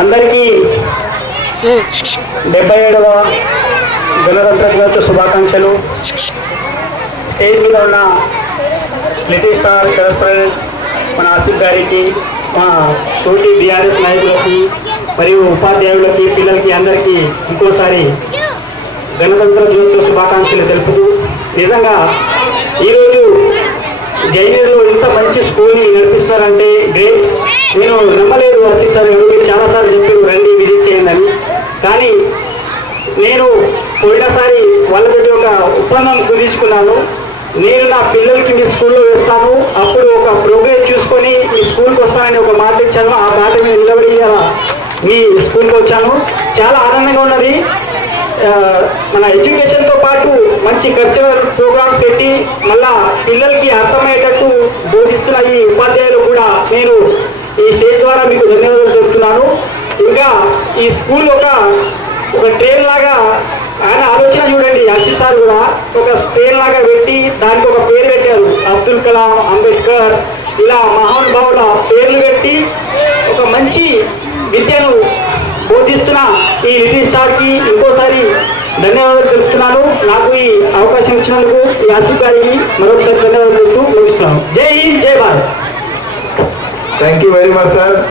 అందరికీ 77వ గణతంత్ర దినోత్సవ శుభాకాంక్షలు. స్టేజ్ మీద ఉన్న లిటిల్ స్టార్ కరెస్పాండెంట్ మన ఆసిఫ్ గారికి, మా తోటి బీఆర్ఎస్ నాయకులకి మరియు ఉపాధ్యాయులకి, పిల్లలకి అందరికీ ఇంకోసారి గణతంత్ర దినోత్సవ శుభాకాంక్షలు తెలుపుతూ, నిజంగా ఈరోజు జైనీర్లో ఇంత మంచి స్కూల్ని నడిపిస్తారంటే గ్రేట్. నేను నమ్మలేదు ఆసిఫ్ సార్ గారు, మీరు చాలాసార్లు చెప్పారు రండి విజిట్ చేయండి అని. కానీ నేను పోయినసారి వాళ్ళతోటి ఒక ఒప్పందం కుదుర్చుకున్నాను. నేను నా పిల్లలకి మీ స్కూల్లో వేస్తాను, అప్పుడు ఒక ప్రోగ్రెస్ చూసుకొని మీ స్కూల్కి వస్తానని ఒక మాట ఇచ్చాను. ఆ మాట మీద నిలబడి మీ స్కూల్కి వచ్చాను. చాలా ఆనందంగా ఉన్నది. మన ఎడ్యుకేషన్తో పాటు మంచి కల్చరల్ ప్రోగ్రామ్స్ పెట్టి మళ్ళా పిల్లలకి అర్థమయ్యేటట్టు బోధిస్తున్న ఈ ఉపాధ్యాయులు కూడా నేను ఈ స్టేజ్ ద్వారా మీకు ధన్యవాదాలు చెప్తున్నాను. ఇంకా ఈ స్కూల్ ఒక ట్రైన్ లాగా ఆయన ఆలోచన చూడండి. అశిల్ సార్ కూడా ఒక ట్రైన్ లాగా పెట్టి దానికి ఒక పేరు పెట్టారు, అబ్దుల్ కలాం, అంబేద్కర్, ఇలా మహానుభావుల పేర్లు పెట్టి ఒక మంచి విద్యను బోధిస్తున్న ఈ లిటిల్ స్టార్కి ఇంకోసారి ధన్యవాదాలు తెలుపుతున్నాను. నాకు ఈ అవకాశం ఇచ్చినందుకు ఈ ఆసిఫ్ గారికి మరొకసారి ధన్యవాదాలు తెలుపుతూ ముగిస్తున్నాను. జై హింద్, జై Bharat. Thank you very much sir.